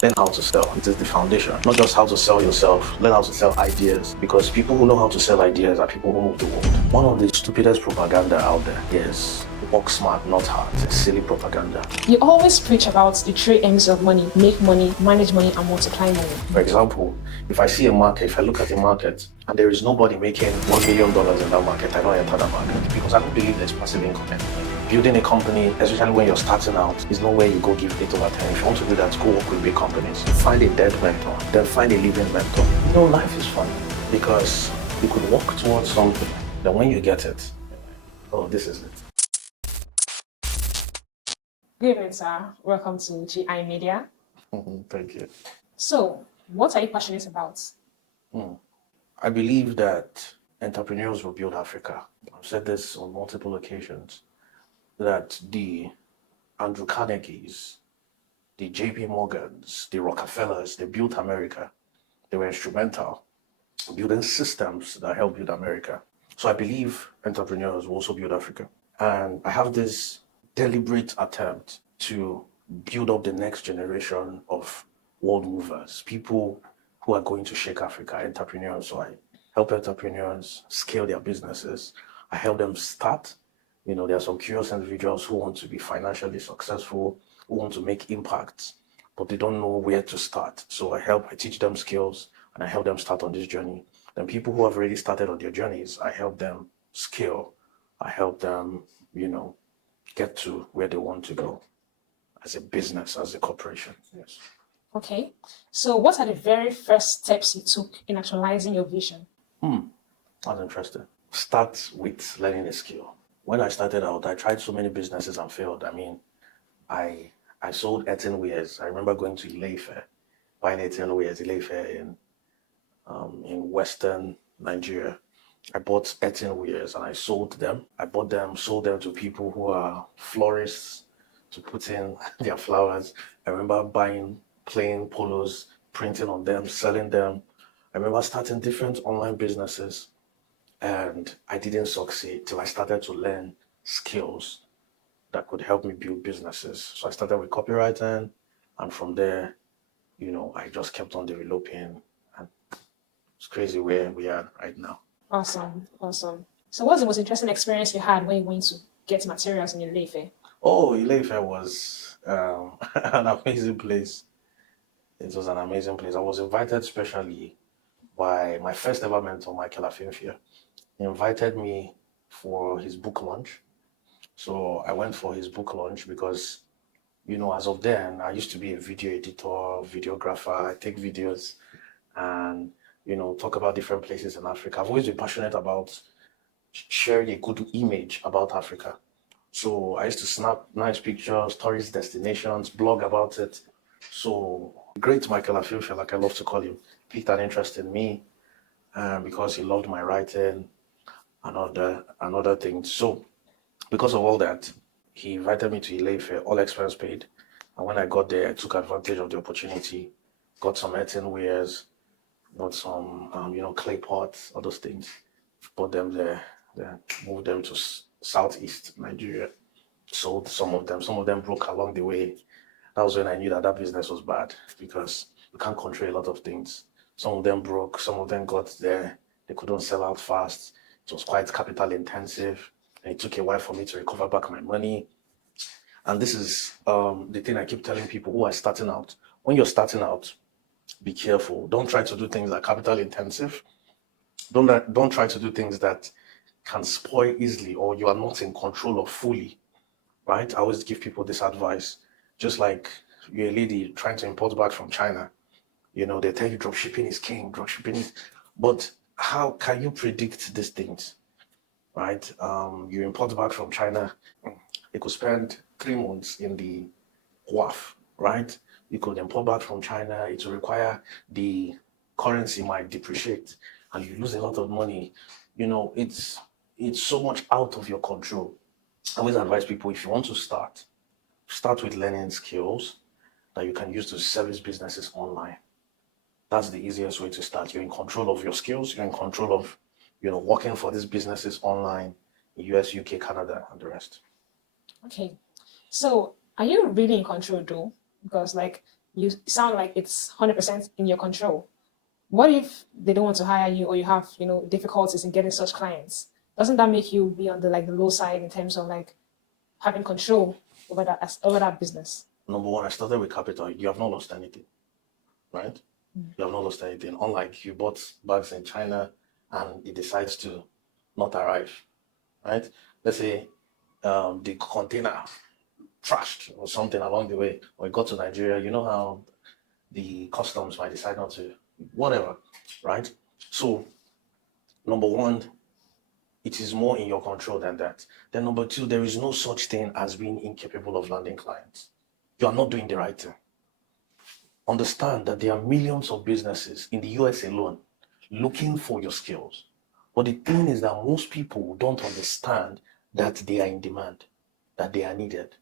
Learn how to sell. It is the foundation. Not just how to sell yourself, learn how to sell ideas. Because people who know how to sell ideas are people who move the world. One of the stupidest propaganda out there is work smart, not hard. It's silly propaganda. You always preach about the three M's of money: make money, manage money, and multiply money. For example, if I see a market, if I look at a market and there is nobody making $1 million in that market, I don't enter that market because I don't believe there's passive income anywhere. Building a company, especially when you're starting out, is no way you go give 8 over 10. If you want to do that, go work with big companies. Find a dead mentor, then find a living mentor. You know, life is fun because you could walk towards something, then when you get it, oh, this is it. Good evening, sir. Welcome to GI Media. Thank you. So, what are you passionate about? I believe that entrepreneurs will build Africa. I've said this on multiple occasions, that the Andrew Carnegies, the JP Morgans, the Rockefellers, they built America. They were instrumental in building systems that help build America. So I believe entrepreneurs will also build Africa. And I have this deliberate attempt to build up the next generation of world movers, people who are going to shake Africa, entrepreneurs. So I help entrepreneurs scale their businesses. I help them start. You know, there are some curious individuals who want to be financially successful, who want to make impacts, but they don't know where to start. So I teach them skills and I help them start on this journey. Then people who have already started on their journeys, I help them scale. I help them, get to where they want to go as a business, as a corporation. Yes. Okay. So, what are the very first steps you took in actualizing your vision? That's interesting. Start with learning a skill. When I started out, I tried so many businesses and failed. I mean, I sold earthenwares. I remember going to Ileife, buying earthenwares, Ileife in Western Nigeria. I bought earthenwares and I sold them. I bought them, sold them to people who are florists to put in their flowers. I remember buying plain polos, printing on them, selling them. I remember starting different online businesses and I didn't succeed till I started to learn skills that could help me build businesses. So I started with copywriting, and from there, I just kept on developing, and it's crazy where we are right now. Awesome. Awesome. So, what's the most interesting experience you had when you went to get materials in your Ilefe? Oh, Ileife was an amazing place. It was an amazing place. I was invited specially by my first ever mentor, Michael Afinfia. He invited me for his book launch. So I went for his book launch because, as of then, I used to be a video editor, videographer. I take videos and, talk about different places in Africa. I've always been passionate about sharing a good image about Africa. So I used to snap nice pictures, tourist destinations, blog about it. So the great Michael Afilfia, like I love to call him, picked an interest in me because he loved my writing and other things. So because of all that, he invited me to Ileife, all expense paid. And when I got there, I took advantage of the opportunity, got some earthenwares, got some, clay pots, all those things, bought them there, then moved them to southeast Nigeria, sold some of them. Some of them broke along the way. That was when I knew that that business was bad because you can't control a lot of things. Some of them broke, some of them got there, they couldn't sell out fast. It was quite capital intensive, and it took a while for me to recover back my money. And this is the thing I keep telling people who are starting out. When you're starting out, be careful. Don't try to do things that are capital intensive. Don't try to do things that can spoil easily or you are not in control of fully, right? I always give people this advice. Just like you're a lady trying to import back from China, they tell you drop shipping is king, drop shipping is, but how can you predict these things, right? You import back from China, you could spend 3 months in the wharf, right? You could import back from China, it will require the currency might depreciate and you lose a lot of money. It's so much out of your control. I always advise people if you want to start with learning skills that you can use to service businesses online. That's the easiest way to start. You're in control of your skills, you're in control of, working for these businesses online in US, UK, Canada, and the rest. Okay. So, are you really in control though? Because, like, you sound like it's 100% in your control. What if they don't want to hire you, or you have, difficulties in getting such clients? Doesn't that make you be on the low side in terms of like having control over that business? Number one, I started with capital. You have not lost anything, right? You have not lost anything. Unlike you bought bags in China and it decides to not arrive, right? Let's say the container trashed or something along the way, or it got to Nigeria. You know how the customs might decide not to, whatever, right? So, number one, it is more in your control than that. Then, number two, there is no such thing as being incapable of landing clients. You are not doing the right thing. Understand that there are millions of businesses in the US alone looking for your skills. But the thing is that most people don't understand that they are in demand, that they are needed.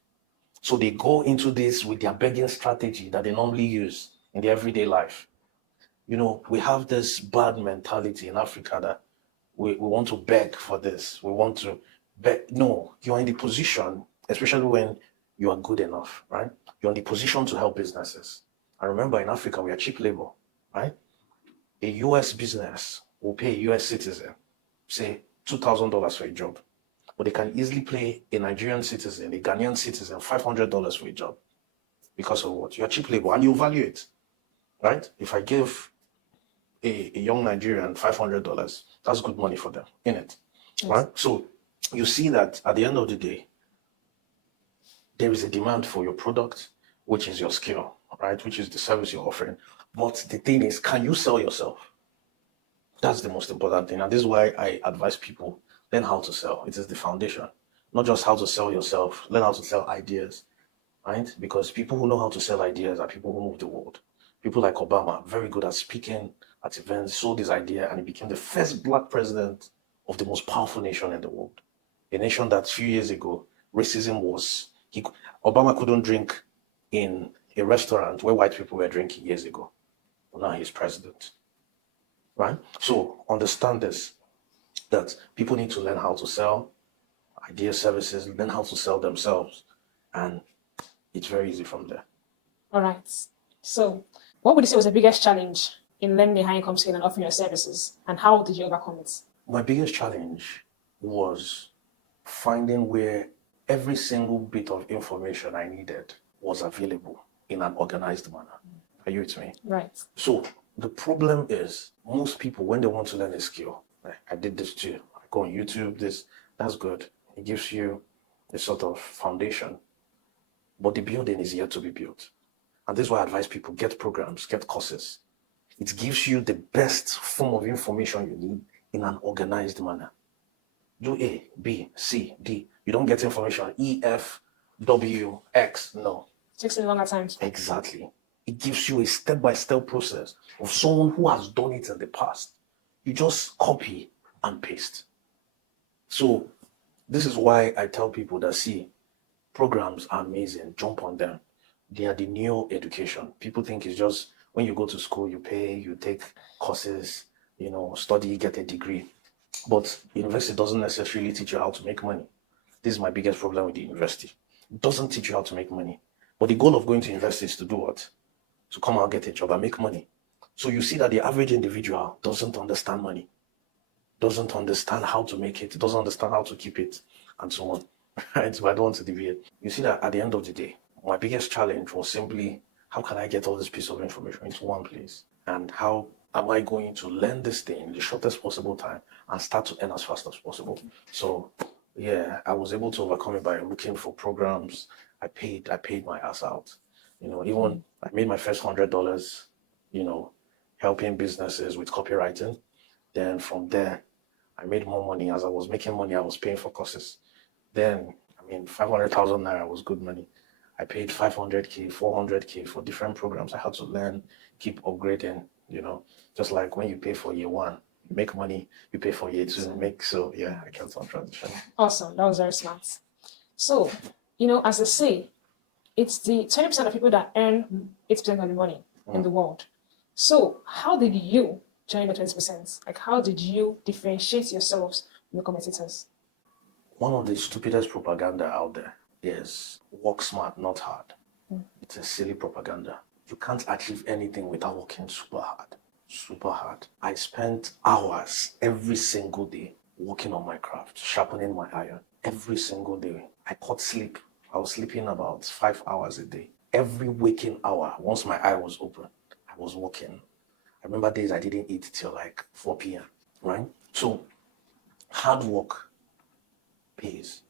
So they go into this with their begging strategy that they normally use in their everyday life. We have this bad mentality in Africa that we want to beg for this. We want to beg. No, you're in the position, especially when you are good enough, right? You're in the position to help businesses. And remember, in Africa, we are cheap labor, right? A US business will pay a US citizen, say, $2,000 for a job. But they can easily pay a Nigerian citizen, a Ghanaian citizen, $500 for a job. Because of what? You're cheap labor and you value it, right? If I give a young Nigerian $500, that's good money for them, innit? Yes. Right? So you see that at the end of the day, there is a demand for your product, which is your skill, right? Which is the service you're offering. But the thing is, can you sell yourself? That's the most important thing. And this is why I advise people learn how to sell. It is the foundation. Not just how to sell yourself, learn how to sell ideas, right? Because people who know how to sell ideas are people who move the world. People like Obama, very good at speaking at events, sold his idea, and he became the first black president of the most powerful nation in the world. A nation that a few years ago, racism was, Obama couldn't drink in a restaurant where white people were drinking years ago. Well, now he's president, right? So understand this, that people need to learn how to sell idea services, learn how to sell themselves, and it's very easy from there. All right. So, what would you say was the biggest challenge in learning a high income skill and offering your services, and how did you overcome it? My biggest challenge was finding where every single bit of information I needed was available in an organized manner. Are you with me? Right. So the problem is most people, when they want to learn a skill, I did this too. I go on YouTube, that's good. It gives you a sort of foundation, but the building is yet to be built. And this is why I advise people get programs, get courses. It gives you the best form of information you need in an organized manner. Do A, B, C, D. You don't get information E, F, W, X. No. It takes a longer time. Exactly. It gives you a step-by-step process of someone who has done it in the past. You just copy and paste. So this is why I tell people that, see, programs are amazing. Jump on them. They are the new education. People think it's just when you go to school, you pay, you take courses, study, get a degree. But university doesn't necessarily teach you how to make money. This is my biggest problem with the university. It doesn't teach you how to make money. But the goal of going to university is to do what? To come out, get a job and make money. So you see that the average individual doesn't understand money, doesn't understand how to make it, doesn't understand how to keep it, and so on. Right? So I don't want to deviate. You see that at the end of the day, my biggest challenge was simply, how can I get all this piece of information into one place? And how am I going to learn this thing in the shortest possible time and start to earn as fast as possible? So yeah, I was able to overcome it by looking for programs. I paid my ass out. Even I made my first $100, helping businesses with copywriting. Then from there, I made more money. As I was making money, I was paying for courses. Then, 500,000 naira was good money. I paid 500K, 400K for different programs. I had to learn, keep upgrading, just like when you pay for year one, you make money, you pay for year two, so yeah, I kept on transitioning. Awesome. That was very smart. So, as they say, it's the 20% of people that earn 8% of the money in the world. So, how did you join the 20%? Like, how did you differentiate yourselves from the competitors? One of the stupidest propaganda out there is work smart, not hard. It's a silly propaganda. You can't achieve anything without working super hard. Super hard. I spent hours every single day working on my craft, sharpening my iron. Every single day. I caught sleep. I was sleeping about 5 hours a day. Every waking hour, once my eye was open, I was working. I remember days I didn't eat till like 4 p.m. Right? So hard work pays.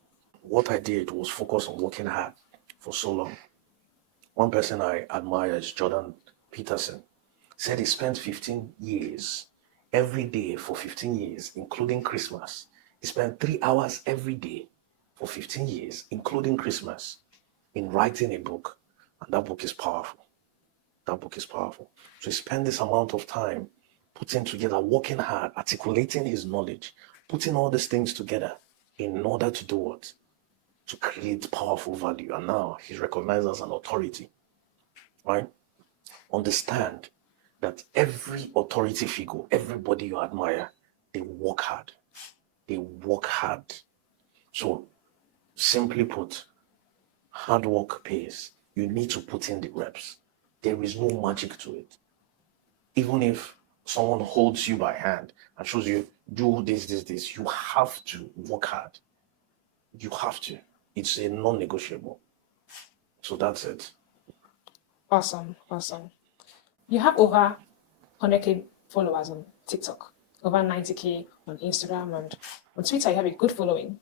What I did was focus on working hard for so long. One person I admire is Jordan Peterson. Said he spent 15 years every day for 15 years, including Christmas. He spent 3 hours every day for 15 years, including Christmas, in writing a book. And that book is powerful. That book is powerful. So he spent this amount of time putting together, working hard, articulating his knowledge, putting all these things together in order to do what? To create powerful value. And now he's recognized as an authority, right? Understand that every authority figure, everybody you admire, they work hard. They work hard. So, simply put, hard work pays. You need to put in the reps. There is no magic to it. Even if someone holds you by hand and shows you, do this, you have to work hard. You have to. It's a non-negotiable. So that's it. Awesome, awesome. You have over 100K followers on TikTok, over 90K on Instagram, and on Twitter, you have a good following.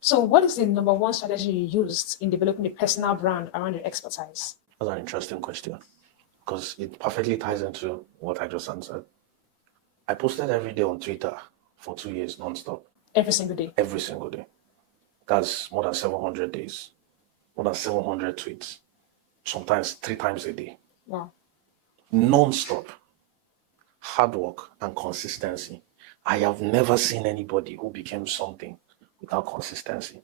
So, what is the number one strategy you used in developing a personal brand around your expertise? That's an interesting question because it perfectly ties into what I just answered. I posted every day on Twitter for 2 years non-stop. Every single day. Every single day. That's more than 700 days. More than 700 tweets. Sometimes 3 times a day. Wow. Non-stop. Hard work and consistency. I have never seen anybody who became something without consistency.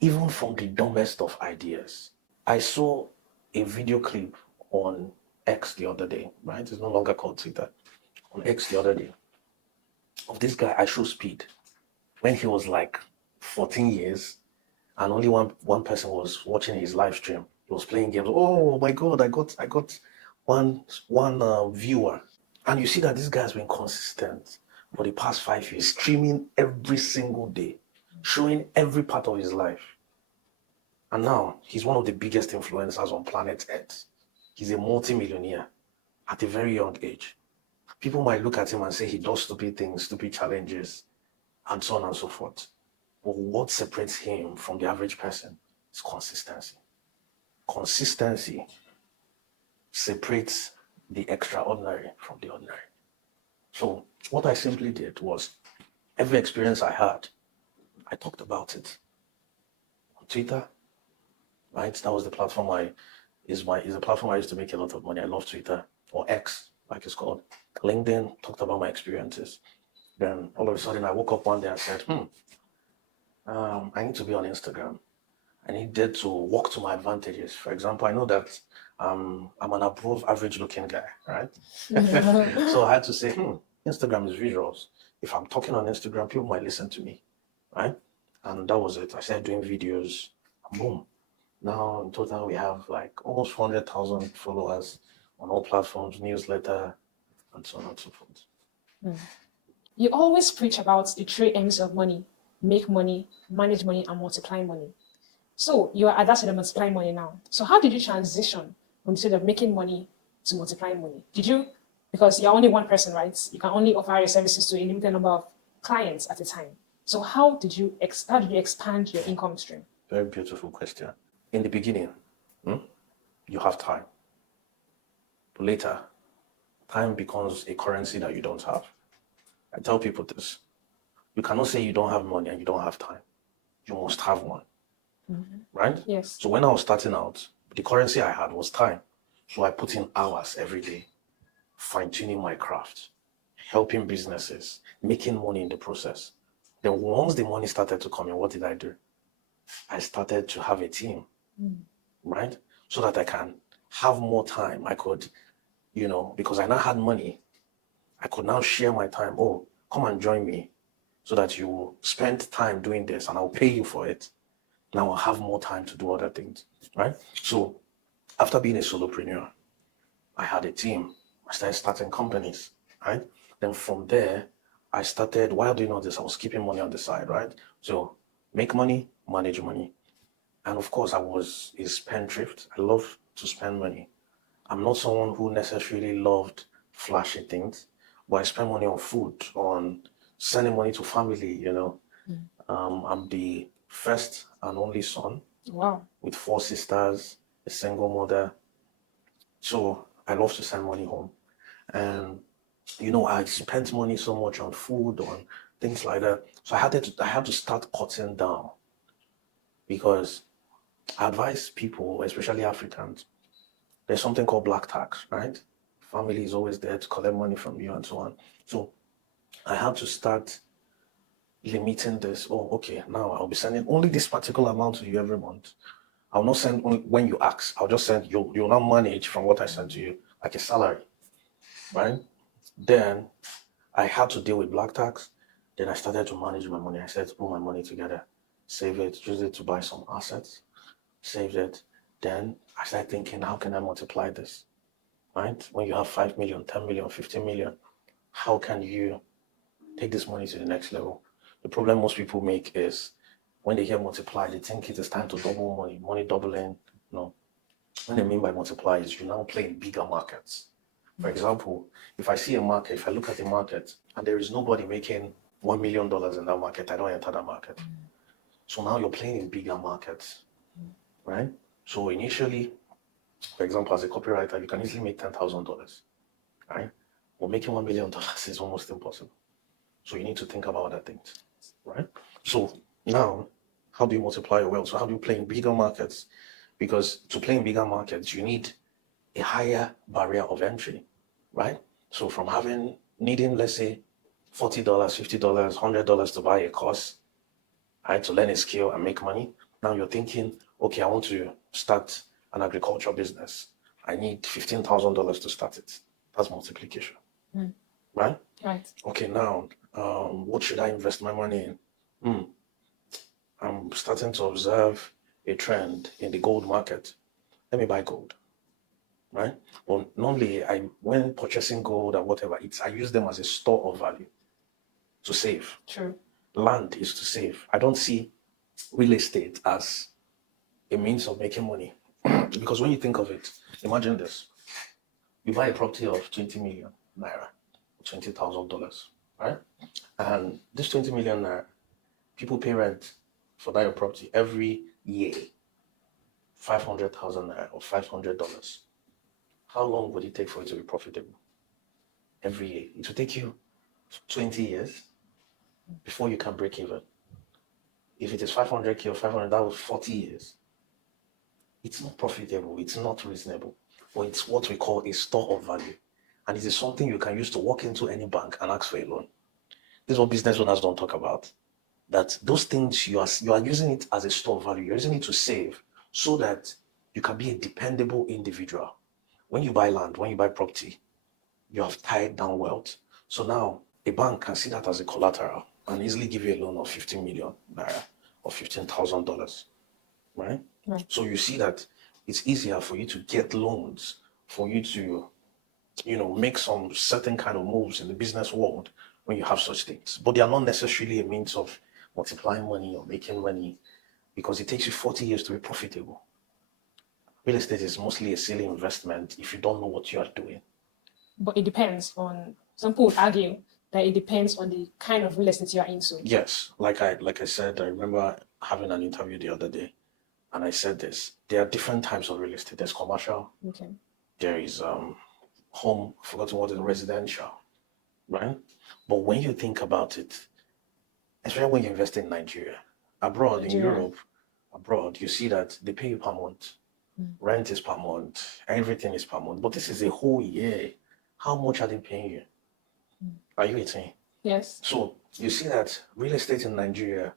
Even from the dumbest of ideas. I saw a video clip on X the other day, right? It's no longer called Twitter. On X the other day of this guy, I show speed, when he was like 14 years and only one person was watching his live stream. He was playing games. Oh my God, I got one viewer. And you see that this guy has been consistent for the past 5 years, streaming every single day, showing every part of his life. And now he's one of the biggest influencers on planet Earth. He's a multi-millionaire at a very young age. People might look at him and say he does stupid things, stupid challenges, and so on and so forth. But what separates him from the average person is consistency. Consistency separates the extraordinary from the ordinary. So what I simply did was, every experience I had, I talked about it on Twitter, right? That was the platform is a platform I used to make a lot of money. I love Twitter, or X, like it's called. LinkedIn, talked about my experiences. Then all of a sudden I woke up one day and said, I need to be on Instagram. I needed to work to my advantages. For example, I know that I'm an above average looking guy, right? So I had to say, Instagram is visuals. If I'm talking on Instagram, people might listen to me, right? And that was it. I started doing videos, and boom. Now in total we have like almost 400,000 followers on all platforms, newsletter, and so on and so forth. You always preach about the three M's of money: make money, manage money, and multiply money. So you are at that stage of multiplying money now. So how did you transition from the stage of making money to multiplying money? Did you, because you're only one person, right? You can only offer your services to a limited number of clients at a time. So how did you expand your income stream? Very beautiful question. In the beginning, you have time. But later, time becomes a currency that you don't have. I tell people this. You cannot say you don't have money and you don't have time. You must have one. Right? Yes. So when I was starting out, the currency I had was time. So I put in hours every day, fine-tuning my craft, helping businesses, making money in the process. Then once the money started to come in, what did I do? I started to have a team, right? So that I can have more time. I could, because I now had money, I could now share my time. Oh, come and join me so that you will spend time doing this and I'll pay you for it. Now I'll have more time to do other things, right? So after being a solopreneur, I had a team. I started starting companies, right? Then from there, I started, while doing all this, I was keeping money on the side, right? So make money, manage money. And of course, I was a spendthrift. I love to spend money. I'm not someone who necessarily loved flashy things, but I spend money on food, on sending money to family. I'm the first and only son Wow. with four sisters, a single mother. So I love to send money home. And I spent money so much on food, on things like that. So I had to start cutting down because I advise people, especially Africans, there's something called black tax, right? Family is always there to collect money from you and so on. So I had to start limiting this. Oh, okay, now I'll be sending only this particular amount to you every month. I'll not send only when you ask. I'll just send you. You'll not manage from what I send to you, like a salary, right? Then I had to deal with black tax. Then I started to manage my money. I started to put my money together, save it, use it to buy some assets, saved it. Then I started thinking, how can I multiply this? Right? When you have 5 million, 10 million, 15 million, how can you take this money to the next level? The problem most people make is when they hear multiply, they think it is time to double money doubling. No. What I mean by multiply is you now play in bigger markets. For example, if I see a market, if I look at the market and there is nobody making $1 million in that market, I don't enter that market. So now you're playing in bigger markets, right? So initially, for example, as a copywriter, you can easily make $10,000, right? But making $1 million is almost impossible. So you need to think about other things, right? So now, how do you multiply your wealth? So how do you play in bigger markets? Because to play in bigger markets, you need a higher barrier of entry, right? So from needing, let's say, $40, $50, $100 to buy a course, right, to learn a skill and make money. Now you're thinking, okay, I want to start an agriculture business. I need $15,000 to start it. That's multiplication, right? Right. Okay, now, what should I invest my money in? I'm starting to observe a trend in the gold market. Let me buy gold, right? Well, normally, when purchasing gold or whatever, I use them as a store of value to save. True. Land is to save. I don't see real estate as a means of making money. Because when you think of it, imagine this. You buy a property of 20 million naira, $20,000, right? And this 20 million naira, people pay rent for that your property every year, 500,000 naira or $500. How long would it take for it to be profitable? Every year. It will take you 20 years before you can break even. If it is 500K or 500, that was 40 years. It's not profitable, it's not reasonable, but it's what we call a store of value. And it is something you can use to walk into any bank and ask for a loan. This is what business owners don't talk about. That those things you are using it as a store of value, you're using it to save so that you can be a dependable individual. When you buy land, when you buy property, you have tied down wealth. So now a bank can see that as a collateral and easily give you a loan of 15 million naira or $15,000, right? Right. So you see that it's easier for you to get loans, for you to, make some certain kind of moves in the business world when you have such things. But they are not necessarily a means of multiplying money or making money because it takes you 40 years to be profitable. Real estate is mostly a silly investment if you don't know what you are doing. But it depends on, some people would argue that it depends on the kind of real estate you are into. Yes, like I said, I remember having an interview the other day, and I said this. There are different types of real estate. There's commercial, Okay. there is home, I've forgotten what is residential, right? But when you think about it, especially when you invest in Nigeria, abroad, in Nigeria. Europe, abroad, you see that they pay you per month. Rent is per month, everything is per month. But this is a whole year. How much are they paying you? Are you eating? Yes. So you see that real estate in Nigeria,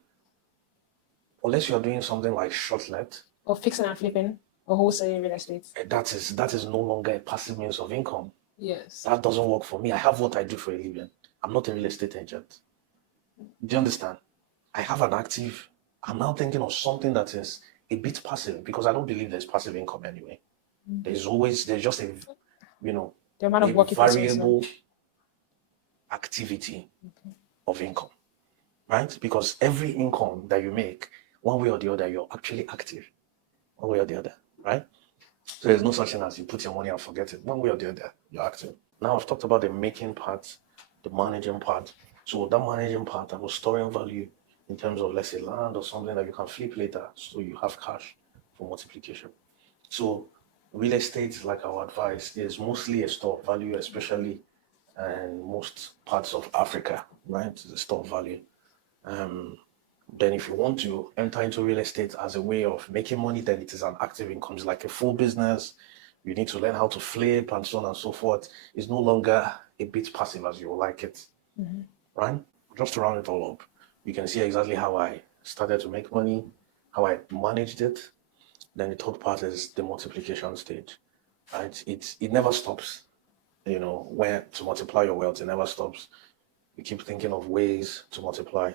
unless you're doing something like short let, Or fixing and flipping or wholesale real estate. that is no longer a passive means of income. Yes. That doesn't work for me. I have what I do for a living. I'm not a real estate agent. Do you understand? I have an active. I'm now thinking of something that is a bit passive because I don't believe there's passive income anyway. There's just you know, The amount a of work you put in is not. variable activity of income, right? Because every income that you make, one way or the other, you're actually active, one way or the other, right? So there's no such thing as you put your money and forget it. One way or the other, you're active. Now I've talked about the making part, the managing part. So that managing part, I was storing value in terms of, let's say, land or something that you can flip later, so you have cash for multiplication. So real estate, like our advice, is mostly a store of value, especially in most parts of Africa, right? It's a store of value. Then if you want to enter into real estate as a way of making money, then it is an active income. It's like a full business. You need to learn how to flip and so on and so forth. It's no longer a bit passive as you like it, right? Just to round it all up, you can see exactly how I started to make money, how I managed it. Then the third part is the multiplication stage, right? It never stops. Where to multiply your wealth, it never stops. You keep thinking of ways to multiply.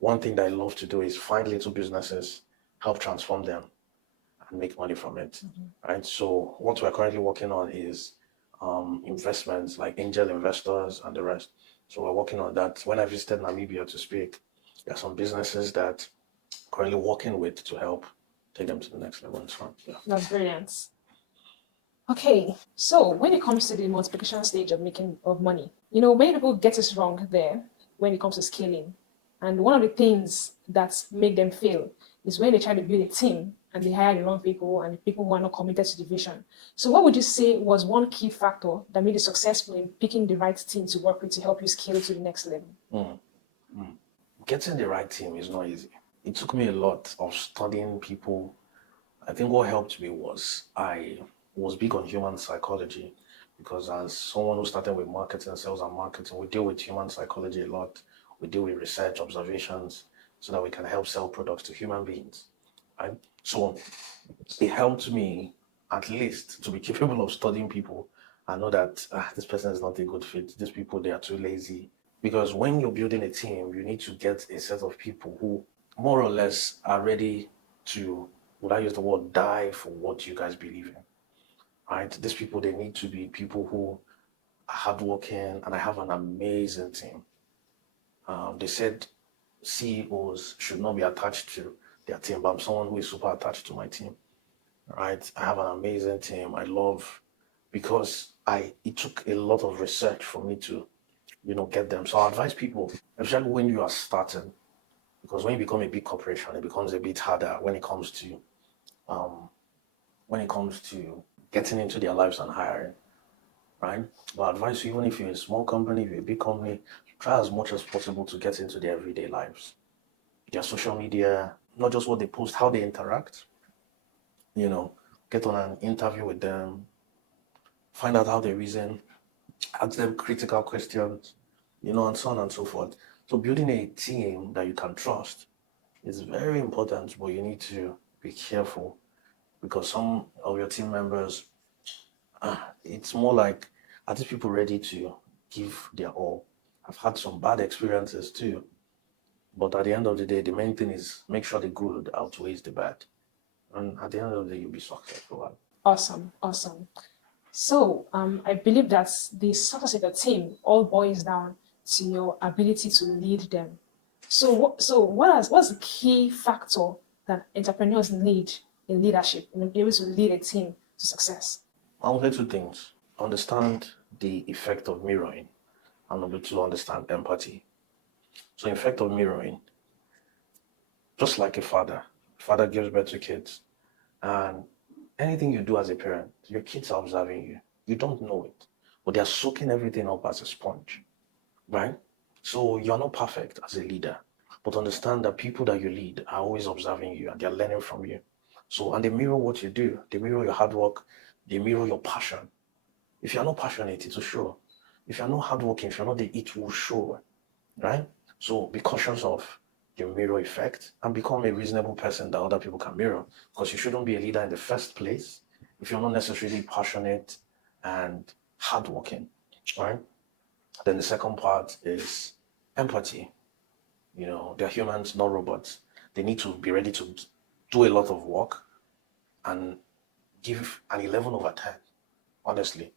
One thing that I love to do is find little businesses, help transform them, and make money from it. Right. So what we're currently working on is investments like angel investors and the rest. So we're working on that. When I visited Namibia to speak, there are some businesses that currently working with to help take them to the next level and so on. Yeah. That's brilliant. Okay, so when it comes to the multiplication stage of making of money, many people get it wrong there when it comes to scaling. And one of the things that make them fail is when they try to build a team and they hire the wrong people and people who are not committed to the vision. So what would you say was one key factor that made you successful in picking the right team to work with to help you scale to the next level? Getting the right team is not easy. It took me a lot of studying people. I think what helped me was I was big on human psychology, because as someone who started with marketing, sales and marketing, we deal with human psychology a lot. We deal with research, observations, so that we can help sell products to human beings, right? So it helped me at least to be capable of studying people and know that this person is not a good fit. These people, they are too lazy. Because when you're building a team, you need to get a set of people who more or less are ready to, would I use the word, die for what you guys believe in, right? These people, they need to be people who are hardworking, and I have an amazing team. They said CEOs should not be attached to their team, but I'm someone who is super attached to my team, right? I have an amazing team. I love, because it took a lot of research for me to, get them. So I advise people, especially when you are starting, because when you become a big corporation, it becomes a bit harder when it comes to getting into their lives and hiring, right? But I advise you, even if you're a small company, if you're a big company, try as much as possible to get into their everyday lives, their social media, not just what they post, how they interact. Get on an interview with them, find out how they reason, ask them critical questions, and so on and so forth. So building a team that you can trust is very important, but you need to be careful, because some of your team members, it's more like, are these people ready to give their all? I've had some bad experiences too, but at the end of the day, the main thing is make sure the good outweighs the bad. And at the end of the day, you'll be successful. Awesome, awesome. So I believe that the success of your team all boils down to your ability to lead them. What's the key factor that entrepreneurs need in leadership and be able to lead a team to success? I will say two things. Understand the effect of mirroring, and number two, understand empathy. So effect of mirroring, just like a father gives birth to kids, and anything you do as a parent, your kids are observing you. You don't know it, but they're soaking everything up as a sponge, right? So you're not perfect as a leader, but understand that people that you lead are always observing you and they're learning from you. So, and they mirror what you do, they mirror your hard work, they mirror your passion. If you're not passionate, it will show. If you're not hardworking, if you're not it will show, right? So be cautious of the mirror effect and become a reasonable person that other people can mirror. Because you shouldn't be a leader in the first place if you're not necessarily passionate and hardworking, right? Then the second part is empathy. They're humans, not robots. They need to be ready to do a lot of work and give an 11 over 10, honestly.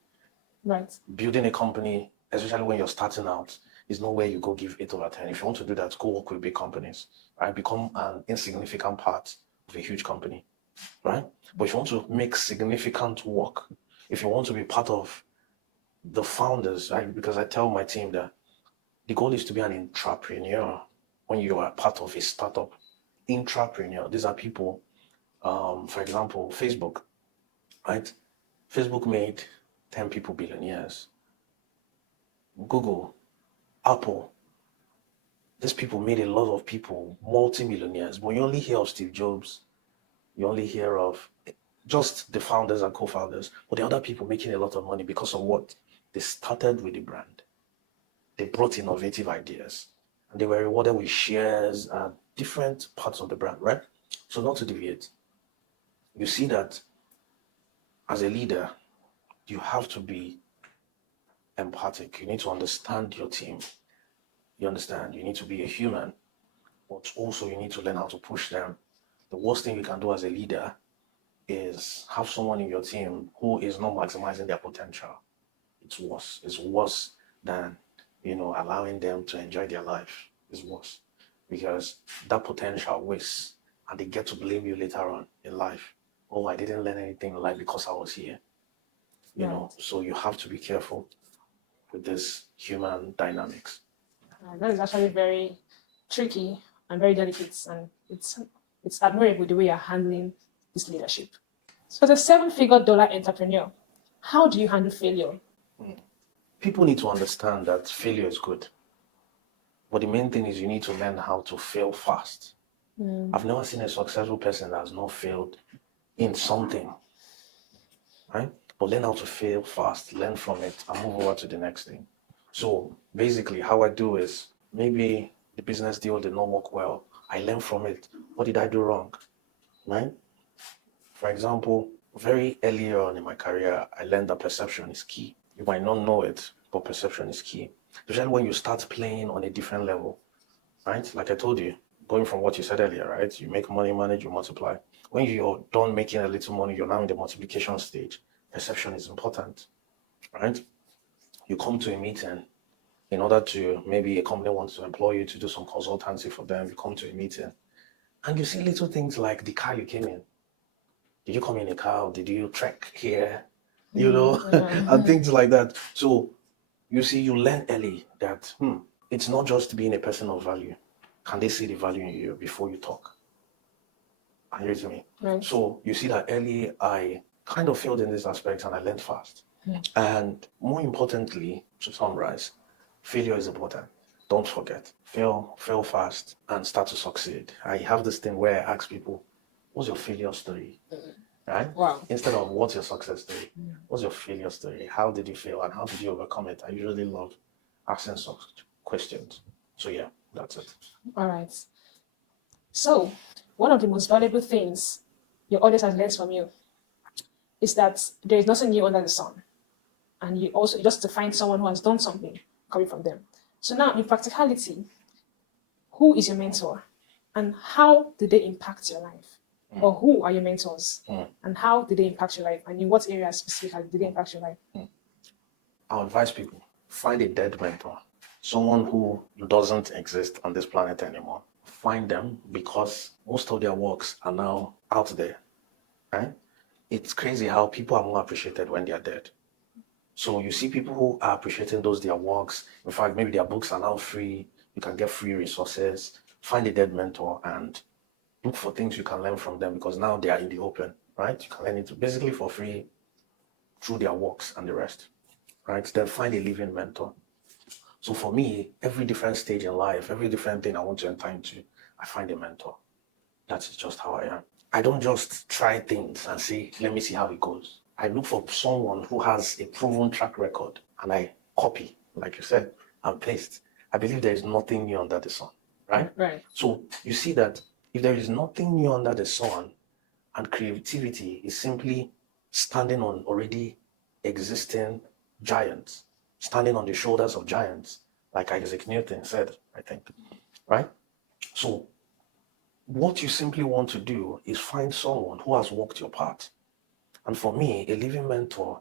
Right. Building a company, especially when you're starting out, is not where you go give 8/10. If you want to do that, go work with big companies, right? Become an insignificant part of a huge company, right? But if you want to make significant work, if you want to be part of the founders, right? Because I tell my team that the goal is to be an entrepreneur when you are part of a startup. Intrapreneur, these are people, for example, Facebook, right? Facebook made 10 people billionaires. Google, Apple, these people made a lot of people multi-millionaires. But you only hear of Steve Jobs, you only hear of just the founders and co-founders, but the other people making a lot of money because of what? They started with the brand. They brought innovative ideas and they were rewarded with shares and different parts of the brand, right? So not to deviate, you see that as a leader, you have to be empathic. You need to understand your team. You understand? You need to be a human, but also you need to learn how to push them. The worst thing you can do as a leader is have someone in your team who is not maximizing their potential. It's worse. It's worse than, allowing them to enjoy their life. It's worse because that potential wastes and they get to blame you later on in life. Oh, I didn't learn anything in life because I was here. Right. So you have to be careful with this human dynamics. That is actually very tricky and very delicate, and it's admirable the way you're handling this leadership. So, as a seven-figure dollar entrepreneur, how do you handle failure? People need to understand that failure is good. But the main thing is you need to learn how to fail fast. I've never seen a successful person that has not failed in something, right? But learn how to fail fast, learn from it, and move over to the next thing. So basically, how I do is maybe the business deal did not work well. I learn from it. What did I do wrong, right? For example, very early on in my career, I learned that perception is key. You might not know it, but perception is key. Especially when you start playing on a different level, right? Like I told you, going from what you said earlier, right? You make money, manage, you multiply. When you're done making a little money, you're now in the multiplication stage. Perception is important, right? You come to a meeting in order to, maybe a company wants to employ you to do some consultancy for them. You come to a meeting and you see little things like the car you came in. Did you come in a car or did you trek here? And things like that. So you see, you learn early that it's not just being a person of value. Can they see the value in you before you talk? Are you with me? Right. So you see that early I kind of failed in this aspect and I learned fast. And more importantly, to summarize, failure is important. Don't forget. Fail fast and start to succeed. I have this thing where I ask people, what's your failure story? Right? Wow. Instead of what's your success story? What's your failure story? How did you fail and how did you overcome it? I usually love asking such questions. So yeah, that's it. All right. So, one of the most valuable things your audience has learned from you is that there is nothing new under the sun. And you also just to find someone who has done something coming from them. So now in practicality, who is your mentor? And how did they impact your life? Or who are your mentors? And how did they impact your life? And in what areas specifically did they impact your life? I advise people, find a dead mentor, someone who doesn't exist on this planet anymore. Find them because most of their works are now out there, right? It's crazy how people are more appreciated when they are dead. So you see people who are appreciating those their works. In fact, maybe their books are now free. You can get free resources. Find a dead mentor and look for things you can learn from them because now they are in the open, right? You can learn it basically for free through their works and the rest, right? Then find a living mentor. So for me, every different stage in life, every different thing I want to enter into, I find a mentor. That is just how I am. I don't just try things and say, let me see how it goes. I look for someone who has a proven track record and I copy, like you said, and paste. I believe there is nothing new under the sun, right? Right. So you see that if there is nothing new under the sun and creativity is simply standing on already existing giants, standing on the shoulders of giants, like Isaac Newton said, I think, right? So what you simply want to do is find someone who has walked your path. And for me, a living mentor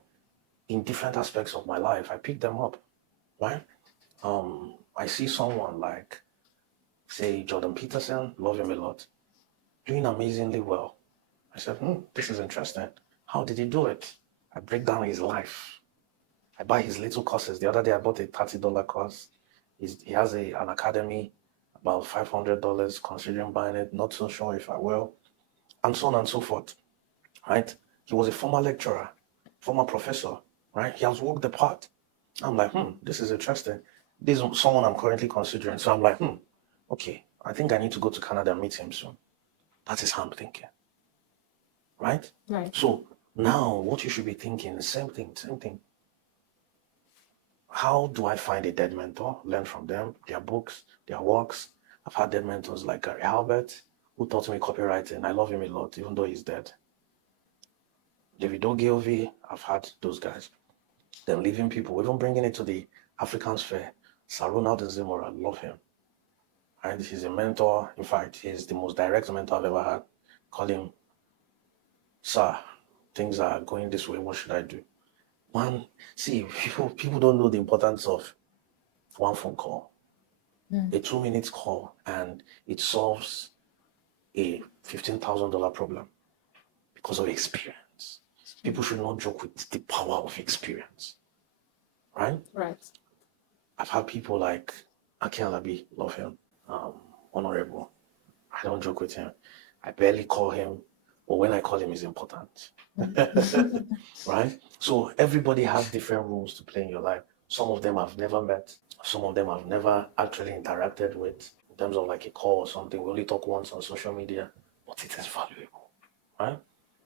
in different aspects of my life. I pick them up, right? I see someone like, say, Jordan Peterson, love him a lot, doing amazingly well. I said, this is interesting. How did he do it? I break down his life. I buy his little courses. The other day I bought a $30 course. He has an academy, about $500, considering buying it, not so sure if I will, and so on and so forth, right? He was a former lecturer, former professor, right? He has walked the path. I'm like, this is interesting. This is someone I'm currently considering. So I'm like, okay, I think I need to go to Canada and meet him soon. That is how I'm thinking, right? Right. So now what you should be thinking is same thing. How do I find a dead mentor? Learn from them, their books, their works. I've had dead mentors like Gary Halbert, who taught me copywriting. I love him a lot, even though he's dead. David Ogilvy, I've had those guys. Then leaving people, even bringing it to the African sphere. Sir Ronald Zimmer, I love him. And he's a mentor. In fact, he's the most direct mentor I've ever had. Call him, sir, things are going this way. What should I do? Man, see, people don't know the importance of one phone call, a 2 minute call, and it solves a $15,000 problem because of experience. People should not joke with the power of experience, right? Right. I've had people like Aki Alabi, love him, honorable. I don't joke with him. I barely call him, but when I call him, it's important. Right? So everybody has different roles to play in your life. Some of them I've never met. Some of them I've never actually interacted with in terms of like a call or something. We only talk once on social media, but it is valuable, right?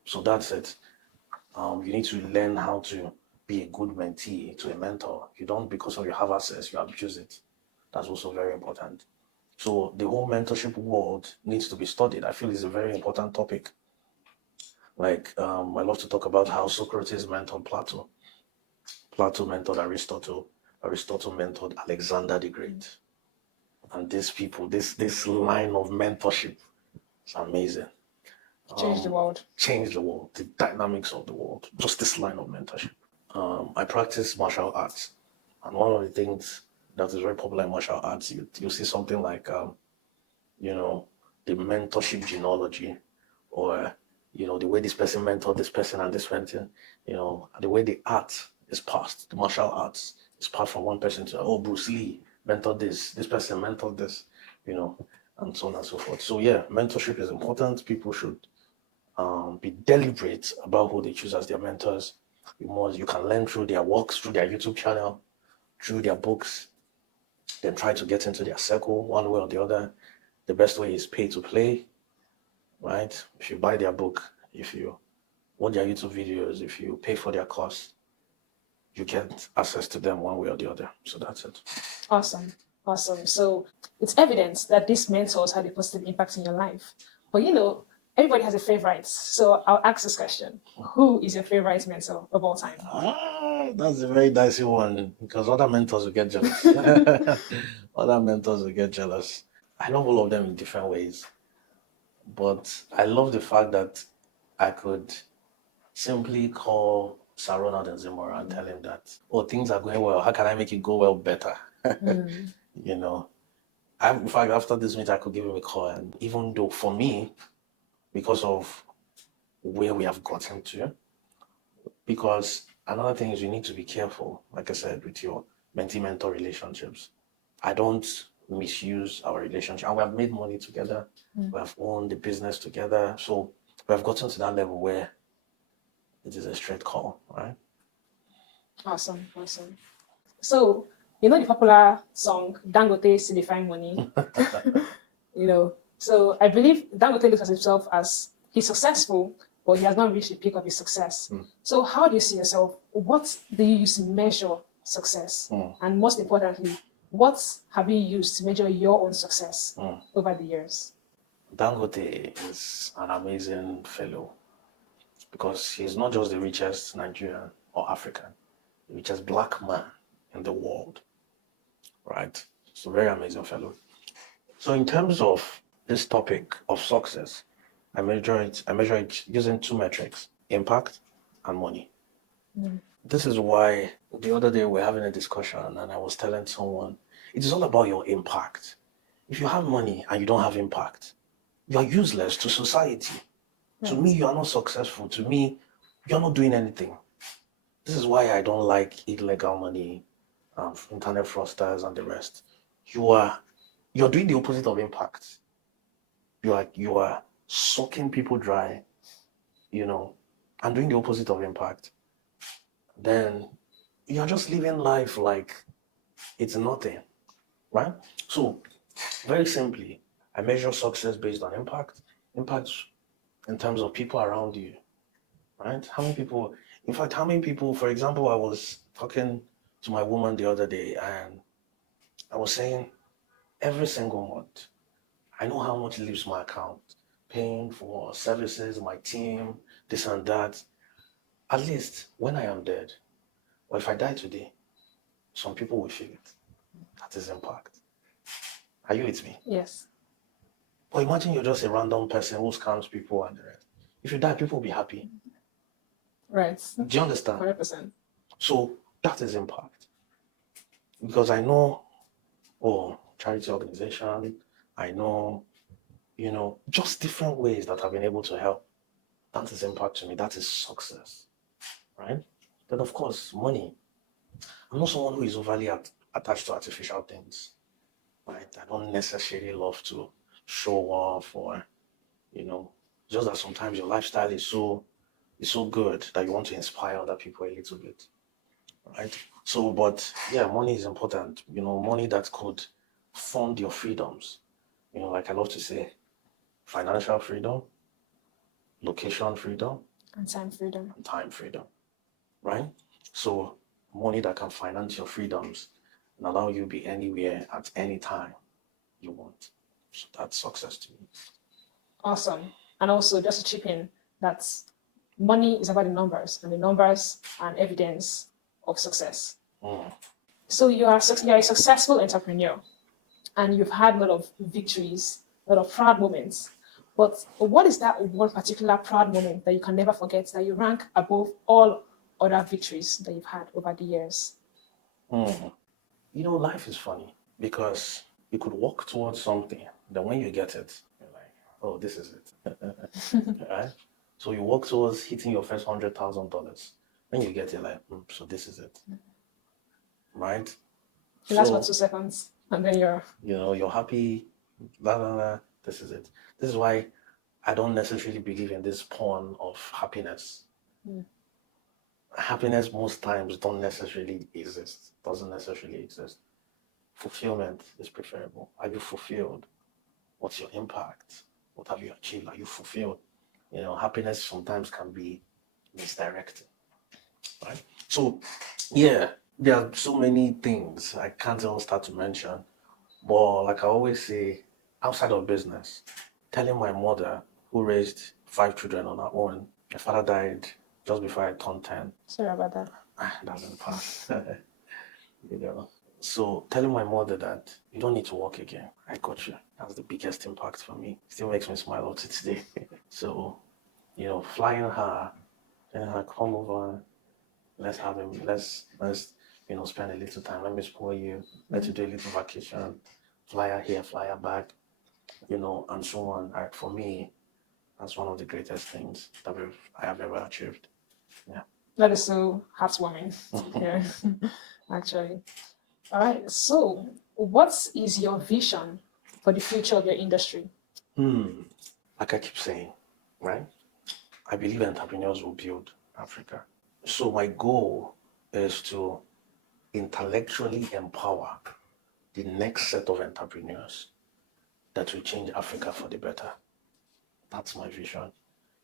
So that's it. You need to learn how to be a good mentee to a mentor. You don't, because of you have access, you abuse it. That's also very important. So the whole mentorship world needs to be studied. I feel it's a very important topic. Like, I love to talk about how Socrates mentored Plato. Plato mentored Aristotle. Aristotle mentored Alexander the Great. And these people, this line of mentorship is amazing. Change the world. Change the world, the dynamics of the world. Just this line of mentorship. I practice martial arts, and one of the things that is very popular in martial arts, you see something like, the mentorship genealogy, or the way this person mentored this person and this person, the way the art is passed, the martial arts is passed from one person to, oh, Bruce Lee mentored this person mentored this, and so on and so forth. So yeah, mentorship is important. People should be deliberate about who they choose as their mentors. You can learn through their works, through their YouTube channel, through their books, then try to get into their circle one way or the other. The best way is pay to play, right? If you buy their book, if you watch their YouTube videos, if you pay for their course, you get access to them one way or the other. So that's it. Awesome. Awesome. So it's evident that these mentors had a positive impact in your life. But everybody has a favorite. So I'll ask this question. Who is your favorite mentor of all time? That's a very dicey one because other mentors will get jealous. Other mentors will get jealous. I love all of them in different ways. But I love the fact that I could simply call Sir Ronald and Zimmer and tell him that, oh, things are going well. How can I make it go well better? You know, in fact, after this meeting, I could give him a call. And even though for me, because of where we have gotten to, because another thing is you need to be careful, like I said, with your mentee-mentor relationships. I don't misuse our relationship. And we have made money together. We have owned the business together. So we have gotten to that level where it is a straight call, right? Awesome. Awesome. So, the popular song, Dangote Signifying Money? So I believe Dangote looks at himself as he's successful, but he has not reached the peak of his success. So how do you see yourself? What do you use to measure success? And most importantly, what have you used to measure your own success over the years? Dangote is an amazing fellow because he's not just the richest Nigerian or African, the richest black man in the world, right? It's a very amazing fellow. So in terms of this topic of success, I measure it using two metrics: impact and money. This is why the other day we're having a discussion and I was telling someone it is all about your impact. If you have money and you don't have impact, you are useless to society. To Right. me, you are not successful. To me, you're not doing anything. This is why I don't like illegal money, internet fraudsters and the rest. You're doing the opposite of impact. You are sucking people dry, you know, and doing the opposite of impact. Then you're just living life like it's nothing, right? So very simply, I measure success based on impact. Impact in terms of people around you, right? How many people, in fact, how many people, for example, I was talking to my woman the other day and I was saying every single month, I know how much leaves my account, paying for services, my team, this and that. At least when I am dead, or if I die today, some people will feel it. That is impact. Are you with me? Yes. But imagine you're just a random person who scams people and the rest. If you die, people will be happy. Right. Do you understand? 100%. So that is impact. Because I know, oh, charity organization, I know, just different ways that I've been able to help. That is impact to me. That is success, right? Then, of course, money. I'm not someone who is overly attached to artificial things, right? I don't necessarily love to show off or, you know, just that sometimes your lifestyle is so good that you want to inspire other people a little bit, right? So, but yeah, money is important. Money that could fund your freedoms. Like I love to say, financial freedom, location freedom, And time freedom. and time freedom, right? So, money that can finance your freedoms and allow you be anywhere at any time you want. So that's success to me. Awesome. And also, just to chip in, that money is about the numbers, and the numbers are an evidence of success. Mm. So you're a successful entrepreneur, and you've had a lot of victories, a lot of proud moments. But what is that one particular proud moment that you can never forget, that you rank above all other victories that you've had over the years? Mm. Life is funny because you could walk towards something, then when you get it, you're like, oh, this is it. Right? So you walk towards hitting your first $100,000. When you get it, like, so this is it. Right? It lasts for So, 2 seconds, and then you're you're happy, blah, blah, blah. This is it. This is why I don't necessarily believe in this porn of happiness. Mm. Happiness most times don't necessarily exist, doesn't necessarily exist. Fulfillment is preferable. Are you fulfilled? What's your impact? What have you achieved? Are you fulfilled? Happiness sometimes can be misdirected, right? So, yeah, there are so many things I can't even start to mention. But like I always say, outside of business, telling my mother, who raised 5 children on her own, my father died just before I turned 10. sorry about that. That's in the past. you know. So telling my mother that you don't need to work again, I got you. That's the biggest impact for me. Still makes me smile up to today. So, flying her, telling her, come over, let's have him, let's spend a little time. Let me spoil you. Let you do a little vacation. Fly her here, fly her back, and so on. For me, that's one of the greatest things that I have ever achieved. Yeah. That is so heartwarming to hear, actually. All right. So, what is your vision for the future of your industry? Like I keep saying, right? I believe entrepreneurs will build Africa. So my goal is to intellectually empower the next set of entrepreneurs that will change Africa for the better. That's my vision.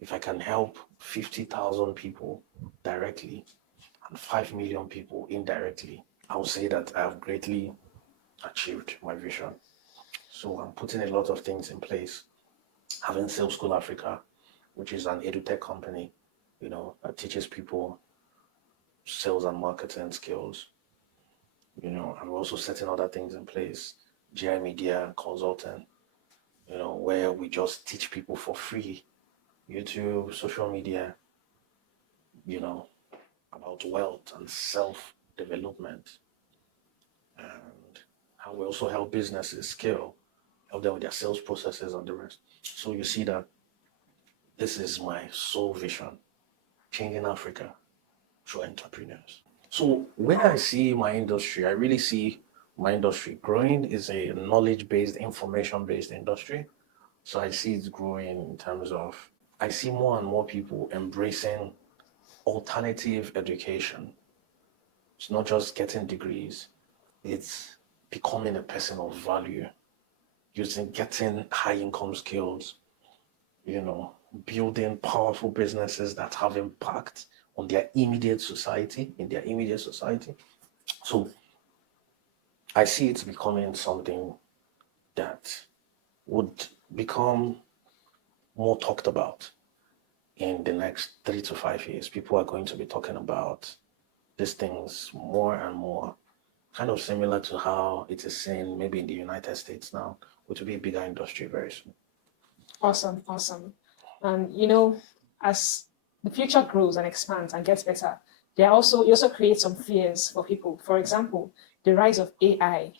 If I can help 50,000 people directly and 5 million people indirectly, I would say that I have greatly achieved my vision. So I'm putting a lot of things in place. Having Sales School Africa, which is an edutech company, that teaches people sales and marketing skills. I'm also setting other things in place. GI Media Consulting, where we just teach people for free. YouTube, social media, you know, about wealth and self-development, and how we also help businesses scale, help them with their sales processes and the rest. So you see that this is my sole vision, changing Africa through entrepreneurs. So where I see my industry, I really see my industry growing is a knowledge-based, information-based industry. So I see it growing in terms of, I see more and more people embracing alternative education. It's not just getting degrees, it's becoming a person of value, getting high income skills, you know, building powerful businesses that have impact on their immediate society, in their immediate society. So I see it becoming something that would become more talked about in the next 3 to 5 years. People are going to be talking about these things more and more, kind of similar to how it is seen maybe in the United States now, which will be a bigger industry very soon. Awesome, awesome. And as the future grows and expands and gets better, it also creates some fears for people. For example, the rise of AI.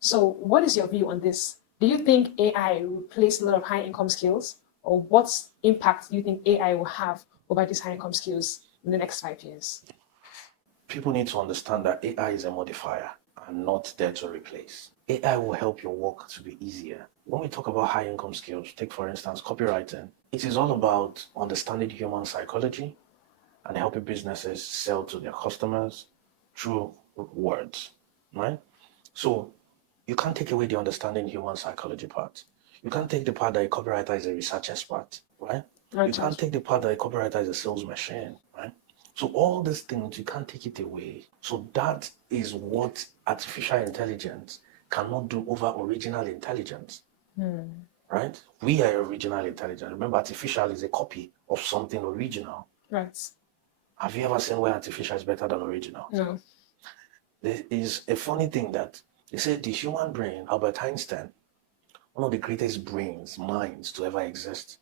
So what is your view on this? Do you think AI will replace a lot of high income skills, or what impact do you think AI will have over these high income skills in the next 5 years? People need to understand that AI is a modifier and not there to replace. AI will help your work to be easier. When we talk about high income skills, take for instance copywriting, it is all about understanding human psychology and helping businesses sell to their customers through words, right? So you can't take away the understanding human psychology part. You can't take the part that a copywriter is a research expert, right? You can't take the part that a copywriter is a sales machine, right? So all these things, you can't take it away. So that is what artificial intelligence cannot do over original intelligence, right? We are original intelligence. Remember, artificial is a copy of something original. Right. Have you ever seen where artificial is better than original? No. There is a funny thing that they said the human brain, Albert Einstein, one of the greatest minds to ever exist,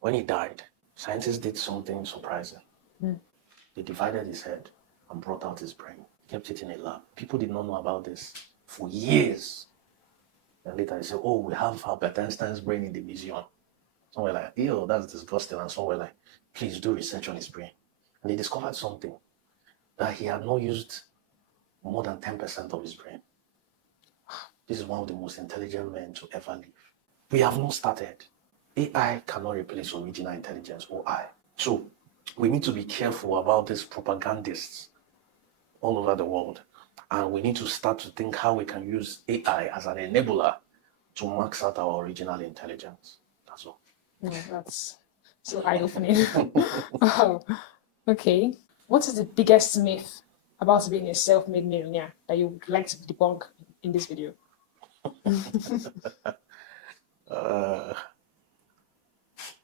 when he died, scientists did something surprising. They divided his head and brought out his brain, kept it in a lab. People did not know about this for years. And later they said, oh, we have Albert Einstein's brain in the museum. Some were like, ew, that's disgusting. And some were like, please do research on his brain. And they discovered something, that he had not used more than 10% of his brain. This is one of the most intelligent men to ever live. We have not started. AI cannot replace original intelligence or I. So we need to be careful about these propagandists all over the world. And we need to start to think how we can use AI as an enabler to max out our original intelligence. That's all. No, that's so eye-opening. Oh, okay. What is the biggest myth about being a self-made millionaire that you would like to debunk in this video?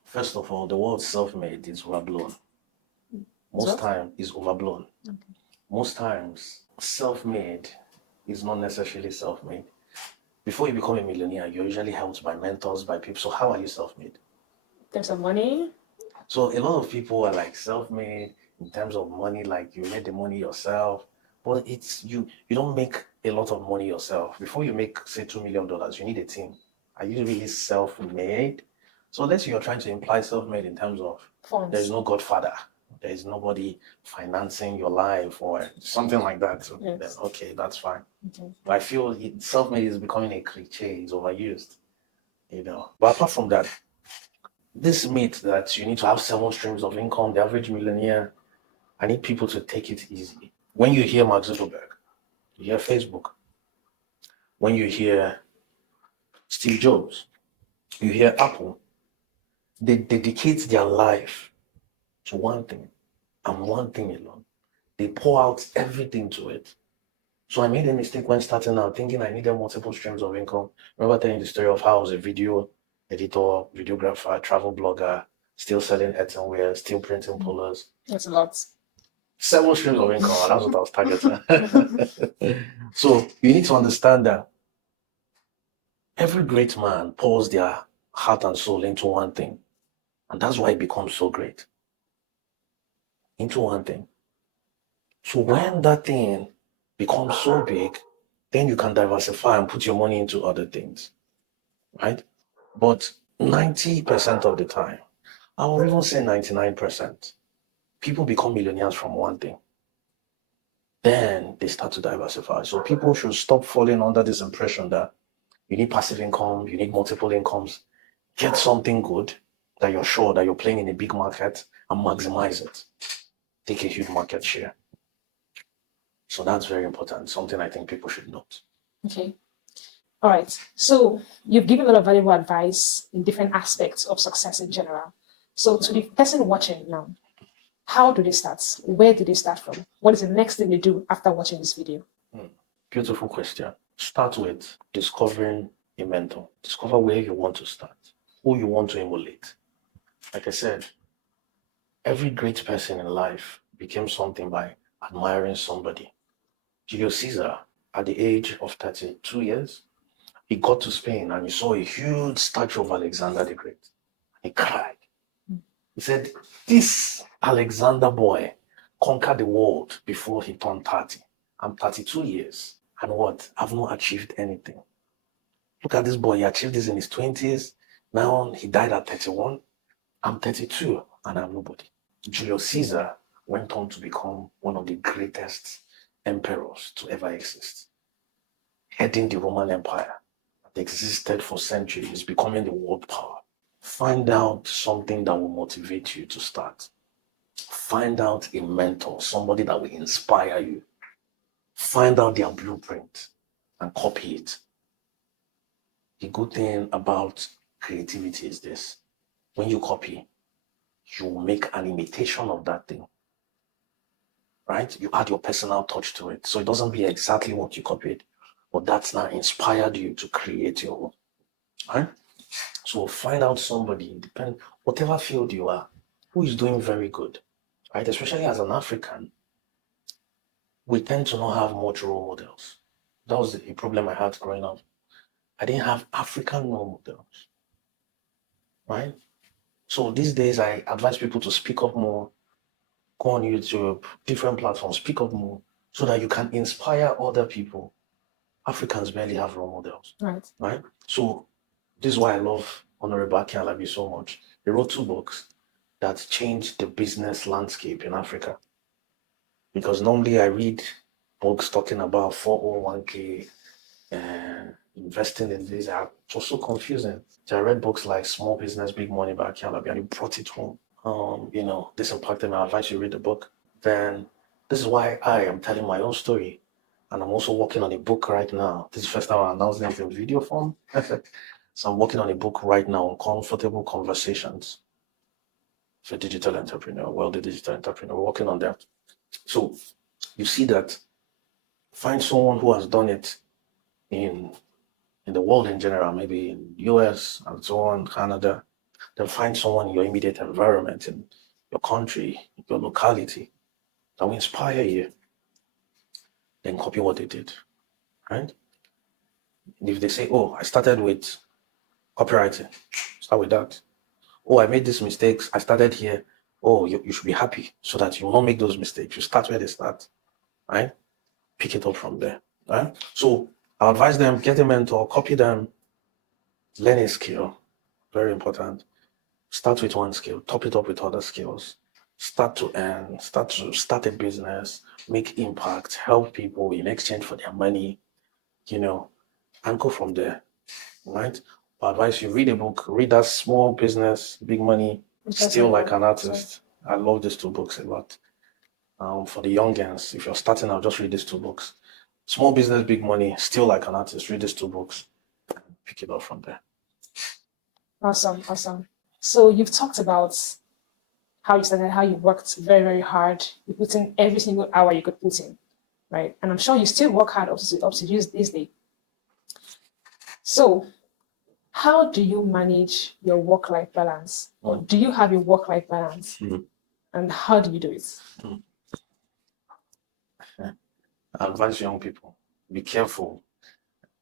First of all, the word self-made is overblown. Most time is overblown. Okay. Most times, self-made is not necessarily self-made. Before you become a millionaire, you're usually helped by mentors, by people. So how are you self-made? In terms of money? So a lot of people are like self-made in terms of money, like you made the money yourself. But it's you don't make a lot of money yourself. Before you make, say, $2 million, you need a team. Are you really self-made? So unless you're trying to imply self-made in terms of Funds. there's no godfather, there is nobody financing your life or something like that. So Yes. then, okay, that's fine. Okay. But I feel self-made is becoming a cliche, it's overused, But apart from that, this myth that you need to have 7 streams of income, the average millionaire, I need people to take it easy. When you hear Mark Zuckerberg, you hear Facebook. When you hear Steve Jobs, you hear Apple, they dedicate their life to one thing and one thing alone. They pour out everything to it. So I made a mistake when starting out, thinking I needed multiple streams of income. Remember telling the story of how I was a video editor, videographer, travel blogger, still selling earthenware, still printing polos. That's a lot. 7 streams of income, and that's what I was targeting. So you need to understand that every great man pours their heart and soul into one thing. And that's why it becomes so great. Into one thing. So when that thing becomes so big, then you can diversify and put your money into other things, right? But 90% of the time, I will even say 99%, people become millionaires from one thing. Then they start to diversify. So people should stop falling under this impression that you need passive income, you need multiple incomes. Get something good that you're sure that you're playing in a big market and maximize it. Take a huge market share. So that's very important, something I think people should note. Okay. All right. So you've given a lot of valuable advice in different aspects of success in general. So to the person watching now, how do they start? Where do they start from? What is the next thing they do after watching this video? Beautiful question. Start with discovering a mentor. Discover where you want to start, who you want to emulate. Like I said, every great person in life became something by admiring somebody. Julius Caesar, at the age of 32 years, he got to Spain and he saw a huge statue of Alexander the Great. He cried. He said, this Alexander boy conquered the world before he turned 30. I'm 32 years. And what? I've not achieved anything. Look at this boy. He achieved this in his 20s. Now he died at 31. I'm 32 and I'm nobody. Julius Caesar went on to become one of the greatest emperors to ever exist, heading the Roman Empire that existed for centuries, becoming the world power. Find out something that will motivate you to start. Find out a mentor, somebody that will inspire you. Find out their blueprint and copy it. The good thing about creativity is this: when you copy, you make an imitation of that thing, right? You add your personal touch to it. So it doesn't be exactly what you copied, but that's now inspired you to create your own, right? So find out somebody, depend whatever field you are, who is doing very good, right? Especially as an African, we tend to not have much role models. That was a problem I had growing up. I didn't have African role models, right? So these days, I advise people to speak up more, go on YouTube, different platforms, speak up more, so that you can inspire other people. Africans barely have role models, Right. right? So this is why I love Honorable Aki Alabi so much. He wrote 2 books that changed the business landscape in Africa. Because normally I read books talking about 401k and investing in this. It was so confusing. So I read books like Small Business, Big Money by Aki Alabi, and he brought it home. This impacted my advice. You read the book. Then this is why I am telling my own story. And I'm also working on a book right now. This is the first time I'm announcing it in video form. So I'm working on a book right now on comfortable conversations for digital entrepreneur, wealthy digital entrepreneur, working on that. So you see that find someone who has done it in the world in general, maybe in US and so on, Canada, then find someone in your immediate environment, in your country, your locality, that will inspire you. Then copy what they did, right? And if they say, oh, I started with copywriting, start with that. Oh, I made these mistakes, I started here. Oh, you should be happy so that you will not make those mistakes. You start where they start, right? Pick it up from there, right? So I advise them, get a mentor, copy them, learn a skill, very important. Start with one skill, top it up with other skills. Start to earn, start a business, make impact, help people in exchange for their money, and go from there, right? I advise you read a book, read that Small Business, Big Money, Still Like an Artist. I love these 2 books a lot. For the youngins, if you're starting out, just read these 2 books. Small Business, Big Money, Still Like an Artist. Read these 2 books. Pick it up from there. Awesome, awesome. So you've talked about how you started, how you worked very, very hard. You put in every single hour you could put in, right? And I'm sure you still work hard up to this day. So how do you manage your work-life balance? Or do you have a work-life balance? And how do you do it? I advise young people, be careful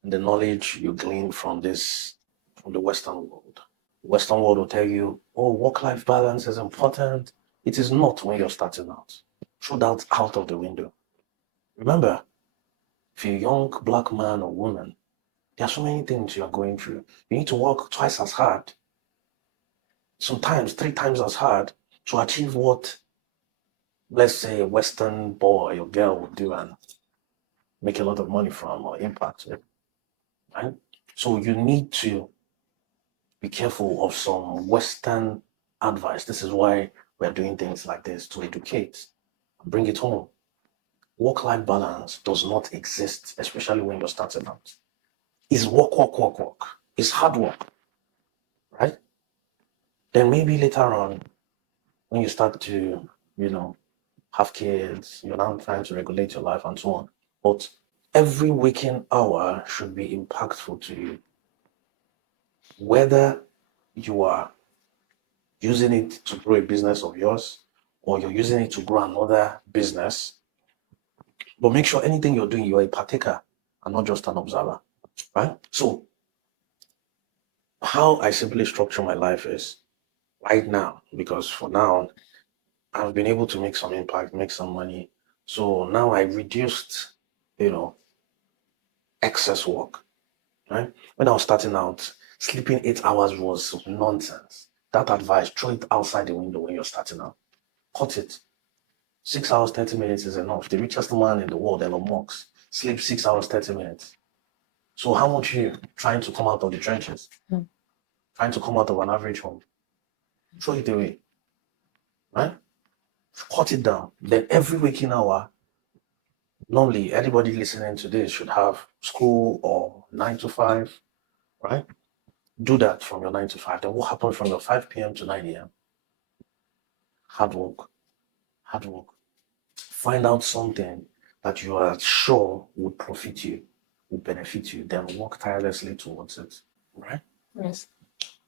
the knowledge you glean from the Western world. The Western world will tell you, oh, work-life balance is important. It is not when you're starting out. Throw that out of the window. Remember, if you're a young black man or woman, there are so many things you are going through. You need to work twice as hard, sometimes 3 times as hard to achieve what, let's say, a Western boy or girl would do and make a lot of money from or impact it, right? So you need to be careful of some Western advice. This is why we're doing things like this to educate and bring it home. Work-life balance does not exist, especially when you're starting out. It's work, work, work, work. It's hard work, right? Then maybe later on, when you start to, have kids, you're now trying to regulate your life and so on. But every waking hour should be impactful to you. Whether you are using it to grow a business of yours or you're using it to grow another business, but make sure anything you're doing, you're a partaker and not just an observer, right? So, how I simply structure my life is right now, because for now, I've been able to make some impact, make some money. So now I reduced, you know, excess work, right? When I was starting out, sleeping 8 hours was nonsense. That advice, throw it outside the window when you're starting out. Cut it. 6 hours, 30 minutes is enough. The richest man in the world, Elon Musk, sleeps 6 hours, 30 minutes. So how much you trying to come out of the trenches? Trying to come out of an average home? Throw it away, right? Cut it down. Then every waking hour, normally anybody listening to this should have school or 9 to 5, right? Do that from your 9 to 5. Then what happens from your 5 p.m. to 9 a.m.? Hard work, hard work. Find out something that you are sure would profit you, would benefit you, then work tirelessly towards it, right? Yes.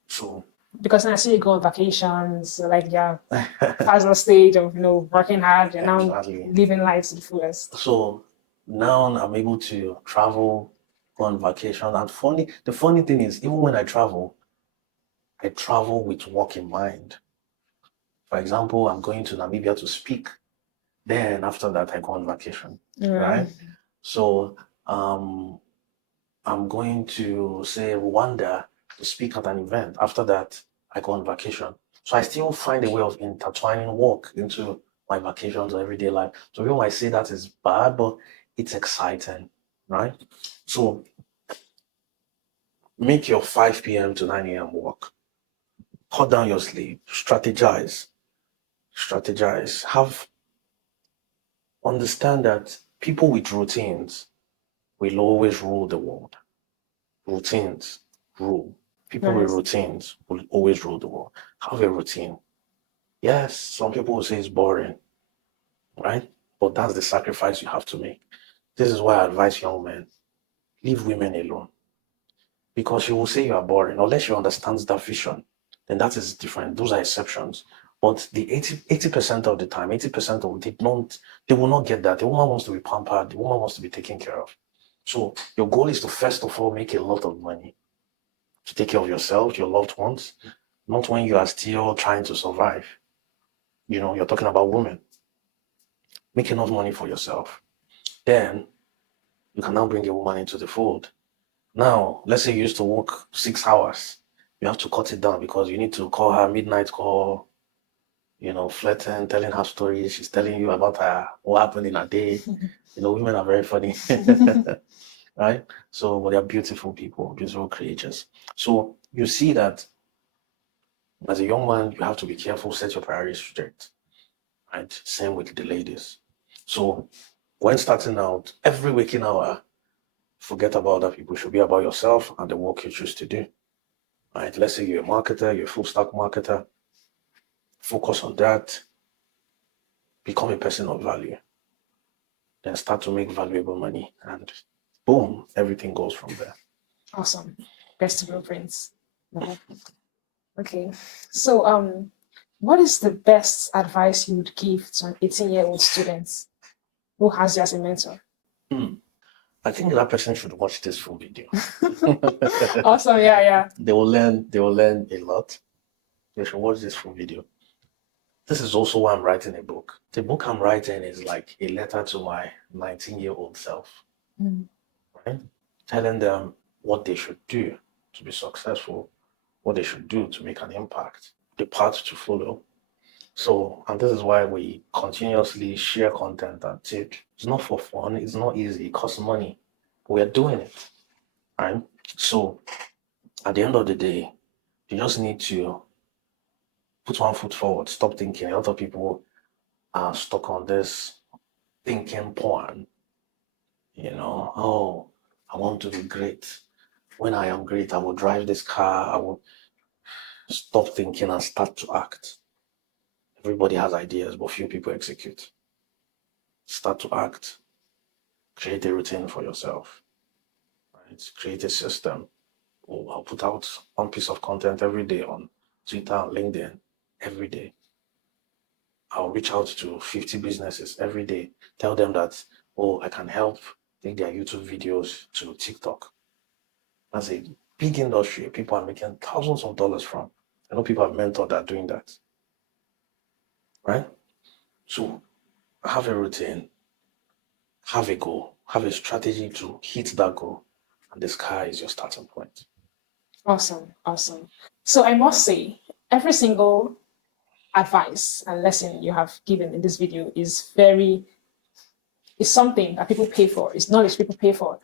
So, Because I see you go on vacations, like yeah, past the stage of working hard and now exactly. living life to the fullest. So now I'm able to travel, go on vacation. And the funny thing is, even when I travel with work in mind. For example, I'm going to Namibia to speak. Then after that, I go on vacation, right? So I'm going to say Rwanda to speak at an event. After that, I go on vacation. So I still find a way of intertwining work into my vacations or everyday life. So people might say that is bad, but it's exciting, right? So make your 5 p.m. to 9 a.m. work. Cut down your sleep. Strategize. Understand that people with routines will always rule the world. Routines rule. People with Nice. routines will always rule the world. Have a routine. Yes, some people will say it's boring, right? But that's the sacrifice you have to make. This is why I advise young men, leave women alone. Because she will say you are boring, unless she understands that vision, then that is different. Those are exceptions. But the 80% of the time, 80% of they will not get that. The woman wants to be pampered, the woman wants to be taken care of. So your goal is to first of all make a lot of money to take care of yourself, your loved ones, not when you are still trying to survive. You're talking about women. Make enough money for yourself. Then you can now bring a woman into the fold. Now, let's say you used to work 6 hours. You have to cut it down because you need to call her midnight call, flirting, telling her stories. She's telling you about what happened in a day. Women are very funny, right? So, but they're beautiful people, beautiful creatures. So you see that as a young man, you have to be careful, set your priorities straight, right? Same with the ladies. So when starting out, every waking hour, forget about other people. It should be about yourself and the work you choose to do. Right? Let's say you're a marketer, you're a full stack marketer. Focus on that. Become a person of value. Then start to make valuable money. And boom, everything goes from there. Awesome. Best blueprints. Okay. So what is the best advice you would give to an 18-year-old student who has you as a mentor? I think that person should watch this full video. Awesome, yeah. They will learn a lot. They should watch this full video. This is also why I'm writing a book. The book I'm writing is like a letter to my 19-year-old self, right? Telling them what they should do to be successful, what they should do to make an impact, the path to follow. So, and this is why we continuously share content and teach. It's not for fun, it's not easy, it costs money. We're doing it, right? So, at the end of the day, you just need to put one foot forward, stop thinking. A lot of people are stuck on this thinking porn, oh, I want to be great. When I am great, I will drive this car. I will stop thinking and start to act. Everybody has ideas, but few people execute. Start to act. Create a routine for yourself. Right? Create a system. Oh, I'll put out one piece of content every day on Twitter and LinkedIn every day. I'll reach out to 50 businesses every day. Tell them that, oh, I can help take their YouTube videos to TikTok. That's a big industry. People are making thousands of dollars from. I know people have mentored that are doing that. Right? So have a routine, have a goal, have a strategy to hit that goal. And the sky is your starting point. Awesome, awesome. So I must say, every single advice and lesson you have given in this video is something that people pay for. It's knowledge people pay for.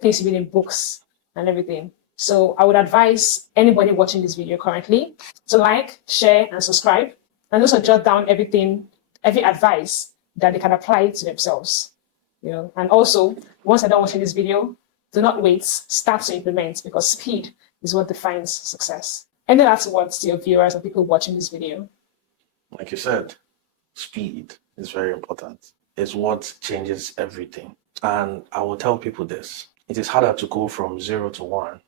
Things you read in books and everything. So I would advise anybody watching this video currently to like, share, and subscribe, and also jot down every advice that they can apply to themselves. And also, once they're done watching this video, do not wait, start to implement, because speed is what defines success. Any last words to your viewers and people watching this video? Like you said, speed is very important. It's what changes everything. And I will tell people this. It is harder to go from 0 to 1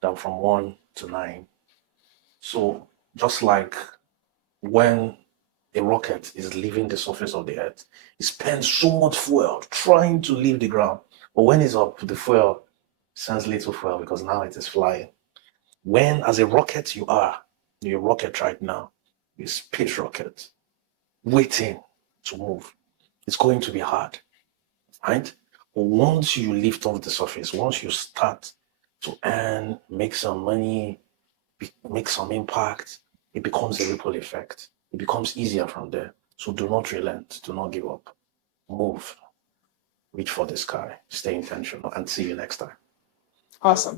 than from 1 to 9. So just like when a rocket is leaving the surface of the earth, it spends so much fuel trying to leave the ground. But when it's up, the fuel sends little fuel because now it is flying. When, as a rocket, you're a rocket right now, a space rocket, waiting to move. It's going to be hard, right? But once you lift off the surface, once you start to earn, make some money, make some impact, it becomes a ripple effect. It becomes easier from there. So do not relent, do not give up. Move, reach for the sky, stay intentional, and see you next time. Awesome.